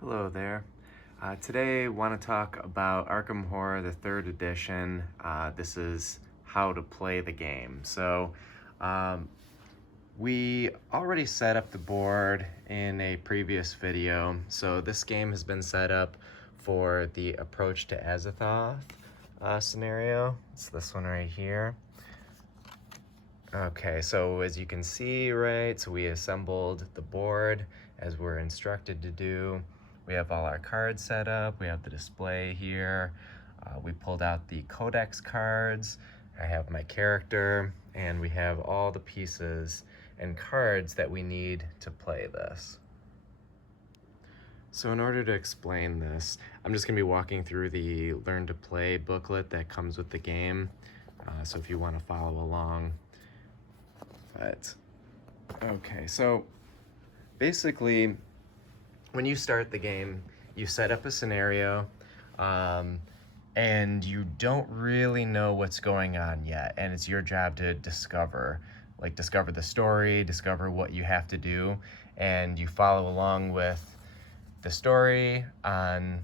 Hello there. Today, want to talk about Arkham Horror, the third edition. This is how to play the game. Um, we already set up the board in a previous video. So this game has been set up for the approach to Azathoth scenario. It's this one right here. Okay, so as you can see, right, so we assembled the board as we're instructed to do. We have all our cards set up. We have the display here. We pulled out the codex cards. I have my character, and we have all the pieces and cards that we need to play this. So in order to explain this, I'm just gonna be walking through the Learn to Play booklet that comes with the game. So if you wanna follow along. But, okay, so basically, when you start the game, you set up a scenario, and you don't really know what's going on yet, and it's your job to discover the story, discover what you have to do, and you follow along with the story on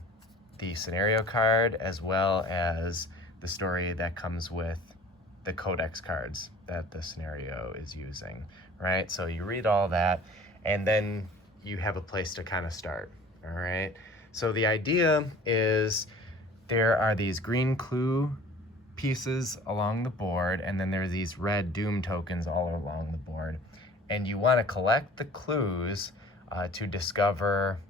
the scenario card, as well as the story that comes with the codex cards that the scenario is using, right? So you read all that, and then you have a place to kind of start, all right? So the idea is there are these green clue pieces along the board, and then there's these red doom tokens all along the board. And you want to collect the clues to discover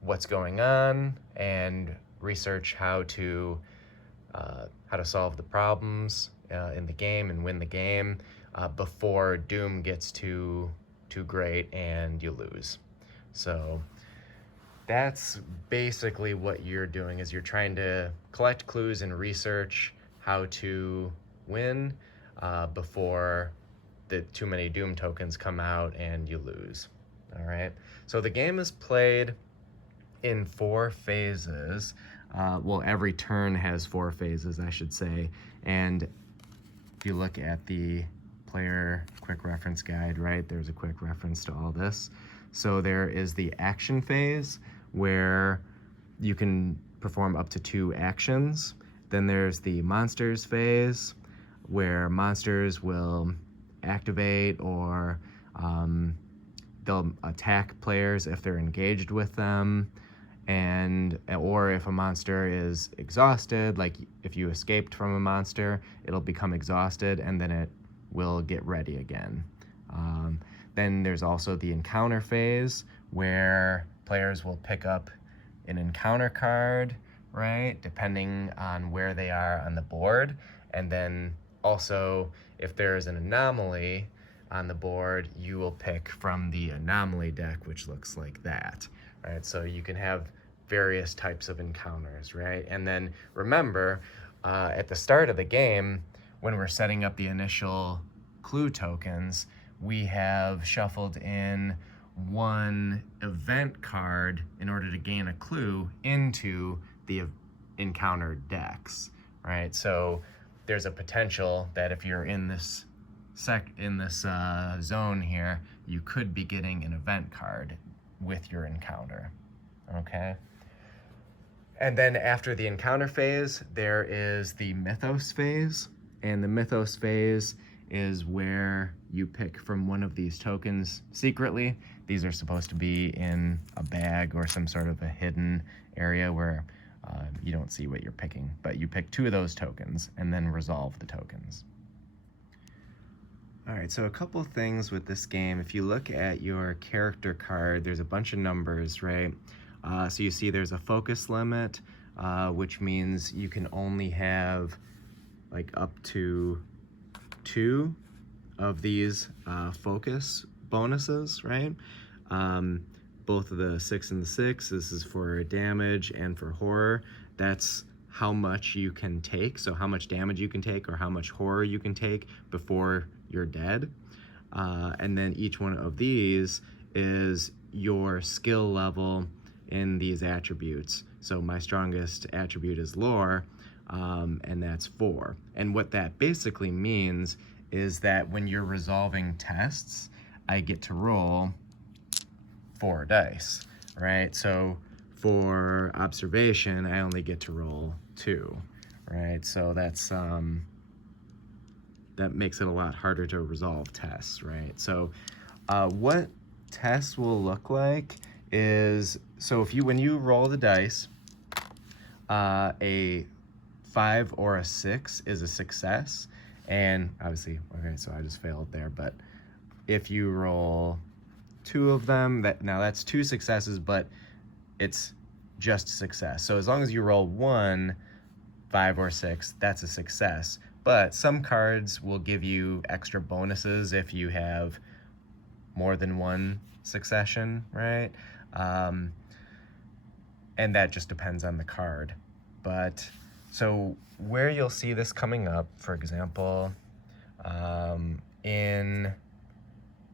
what's going on and research how to solve the problems in the game and win the game before doom gets too great and you lose. So that's basically what you're doing, is you're trying to collect clues and research how to win before the too many doom tokens come out and you lose. All right, so the game is played in 4 phases. Well, every turn has 4 phases, I should say. And if you look at the player quick reference guide, right, there's a quick reference to all this. So there is the action phase, where you can perform up to 2 actions. Then there's the monsters phase, where monsters will activate, or they'll attack players if they're engaged with them. Or if a monster is exhausted, like if you escaped from a monster, it'll become exhausted and then it will get ready again. Then there's also the encounter phase, where players will pick up an encounter card, right, depending on where they are on the board. And then also, if there's an anomaly on the board, you will pick from the anomaly deck, which looks like that, right? So you can have various types of encounters, right? And then remember, at the start of the game, when we're setting up the initial clue tokens, we have shuffled in 1 event card in order to gain a clue into the encounter decks, right? So there's a potential that if you're in this zone here, you could be getting an event card with your encounter, okay? And then after the encounter phase, there is the mythos phase. And the mythos phase is where you pick from one of these tokens secretly. These are supposed to be in a bag or some sort of a hidden area where you don't see what you're picking. But you pick 2 of those tokens and then resolve the tokens. All right, so a couple things with this game. If you look at your character card, there's a bunch of numbers, right? So you see there's a focus limit, which means you can only have like up to 2 of these focus bonuses, right? Both of the 6 and the 6, this is for damage and for horror. That's how much you can take, so how much damage you can take or how much horror you can take before you're dead. And then each one of these is your skill level in these attributes. So my strongest attribute is lore, and that's 4. And what that basically means is that when you're resolving tests, I get to roll 4 dice, right? So for observation, I only get to roll 2, right? So that's that makes it a lot harder to resolve tests, right? So what tests will look like is, so if you, when you roll the dice, a 5 or a 6 is a success, and obviously, okay, so I just failed there, but if you roll 2 of them, now that's 2 successes, but it's just success. So as long as you roll 1, 5 or 6, that's a success. But some cards will give you extra bonuses if you have more than one succession, right? And that just depends on the card. But so where you'll see this coming up, for example, in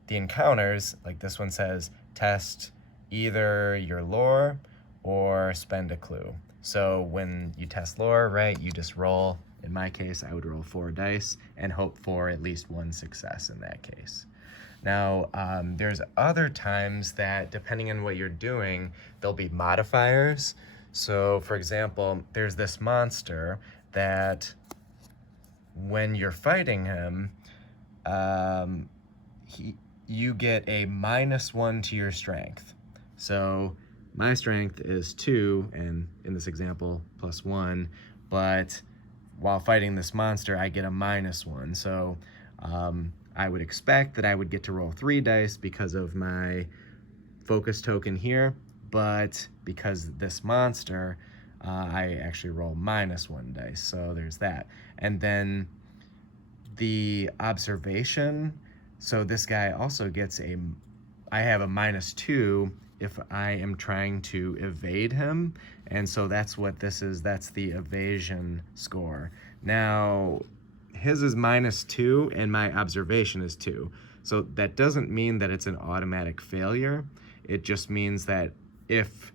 the encounters, like this one says, test either your lore or spend a clue. So when you test lore, right, you just roll. In my case, I would roll 4 dice and hope for at least 1 success in that case. Now, there's other times that, depending on what you're doing, there'll be modifiers. So, for example, there's this monster that when you're fighting him, you get a -1 to your strength. So my strength is 2, and in this example, +1, but while fighting this monster, I get a -1. So I would expect that I would get to roll 3 dice because of my focus token here, but because this monster, I actually roll -1 dice, so there's that. And then the observation, so this guy also gets I have a -2 if I am trying to evade him, and so that's what this is, that's the evasion score. Now, his is -2 and my observation is 2. So that doesn't mean that it's an automatic failure. It just means that if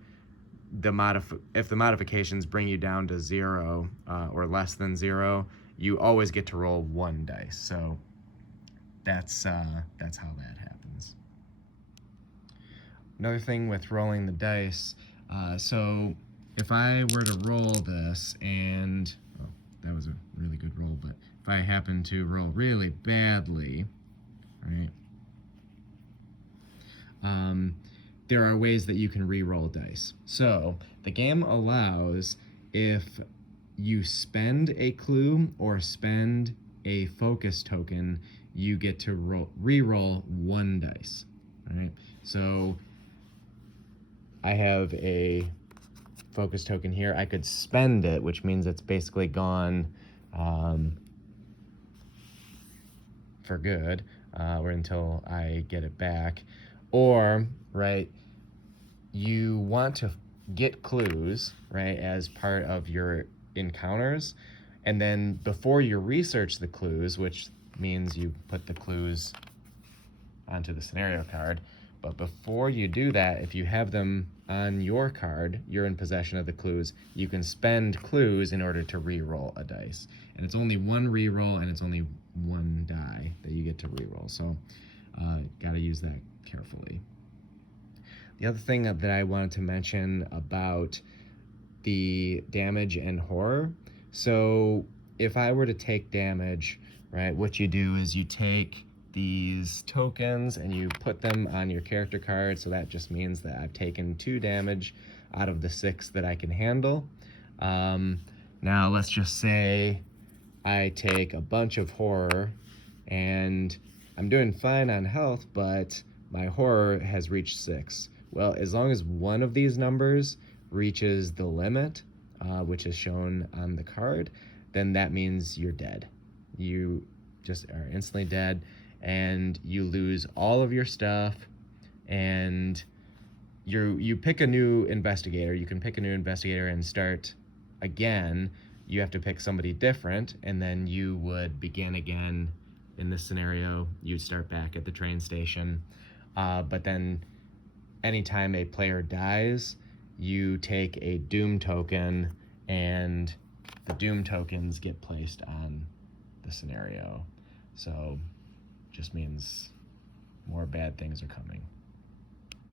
the modifications bring you down to 0 or less than 0, you always get to roll 1 dice. So that's how that happens. Another thing with rolling the dice, so if I were to roll this and, oh, that was a really good roll, but if I happen to roll really badly, right, there are ways that you can re-roll dice. So the game allows, if you spend a clue or spend a focus token, you get to re-roll 1 dice. All right, so I have a focus token here. I could spend it, which means it's basically gone for good, or until I get it back. Or, right, you want to get clues, right, as part of your encounters, and then before you research the clues, which means you put the clues onto the scenario card, but before you do that, if you have them on your card, you're in possession of the clues, you can spend clues in order to re-roll a dice. And it's only 1 re-roll, and it's only 1 die that you get to re-roll. So gotta use that carefully. The other thing that I wanted to mention about the damage and horror, so if I were to take damage, right, what you do is you take these tokens and you put them on your character card, so that just means that I've taken 2 damage out of the 6 that I can handle. Now let's just say I take a bunch of horror and I'm doing fine on health, but my horror has reached 6. Well, as long as one of these numbers reaches the limit, which is shown on the card, then that means you're dead. You just are instantly dead, and you lose all of your stuff, and you pick a new investigator. You can pick a new investigator and start again. You have to pick somebody different, and then you would begin again. In this scenario, you'd start back at the train station, but then anytime a player dies, you take a doom token, and the doom tokens get placed on the scenario. So just means more bad things are coming.